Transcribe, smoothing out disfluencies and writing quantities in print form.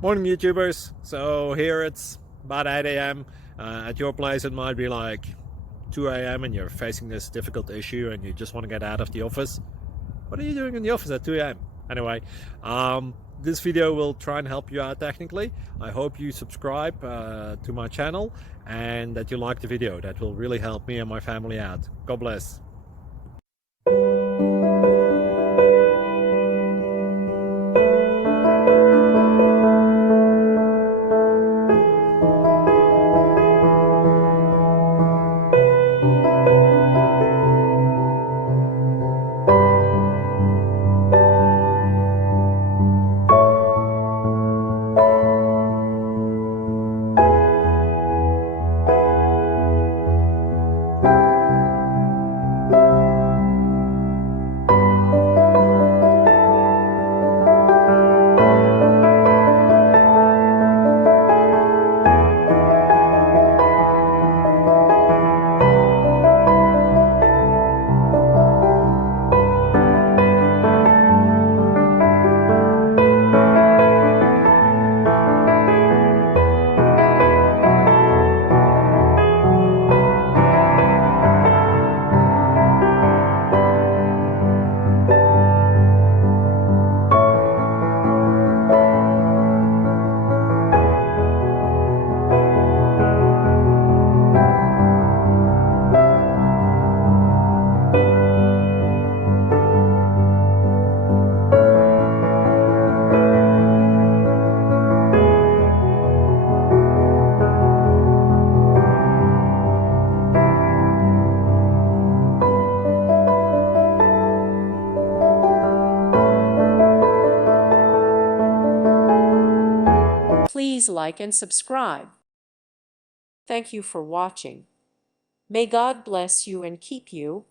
Morning, YouTubers. So here it's about 8 a.m. At your place, it might be like 2 a.m. and you're facing this difficult issue and you just want to get out of the office. What are you doing in the office at 2 a.m.? Anyway, this video will try and help you out technically. I hope you subscribe to my channel and that you like the video. That will really help me and my family out. God bless. Please like and subscribe. Thank you for watching. May God bless you and keep you.